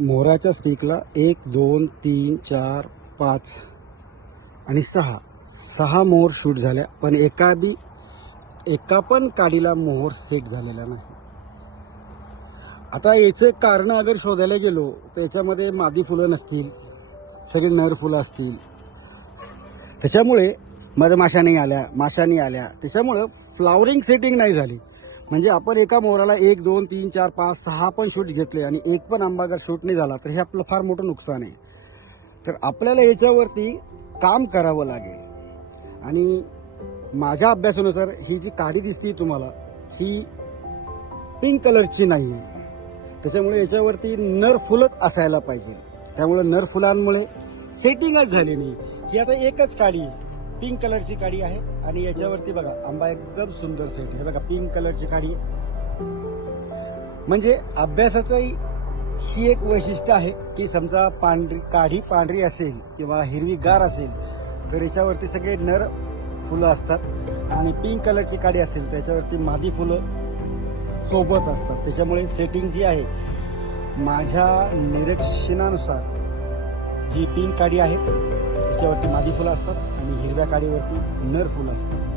मोराच्या स्टिकला 1 2 3 4 5 आणि 6 मोहर शूट झाल्या, पण एका पण काडीला मोहर सेट झालेला नाही. आता याचं कारण अगर शोधायला गेलो तर याच्यामध्ये मादी फुलं नसतील, सगळी नर फुलं असतील, त्याच्यामुळे मधमाशा नाही आल्या, त्याच्यामुळं फ्लावरिंग सेटिंग नाही झाली. म्हणजे आपण एका मोहराला 1 2 3 4 5 6 पण शूट घेतले आणि एक पण आंबा जर शूट नाही झाला तर हे आपलं फार मोठं नुकसान आहे. तर आपल्याला याच्यावरती काम करावं लागेल. आणि माझ्या अभ्यासानुसार ही जी काडी दिसते तुम्हाला, ही पिंक कलरची नाही आहे, त्याच्यामुळे याच्यावरती नर फुलंच असायला पाहिजे. त्यामुळे नर फुलांमुळे सेटिंगच झाली नाही. ही आता एकच काडी पिंक कलरची काडी आहे आणि याच्यावरती बघा आंबा एकदम सुंदर सेट आहे. बघा पिंक कलरची काडी. म्हणजे अभ्यासाचंही ही एक वैशिष्ट्य आहे की समजा काडी पांढरी असेल किंवा हिरवीगार असेल तर याच्यावरती सगळे नर फुलं असतात आणि पिंक कलरची काडी असेल त्याच्यावरती मादी फुलं सोबत असतात. त्याच्यामुळे सेटिंग जी आहे माझ्या निरीक्षणानुसार जी पिंक काडी आहे त्याच्यावरती मादी फुलं असतात आणि हिरव्या काडीवरती नर फुलं असतात.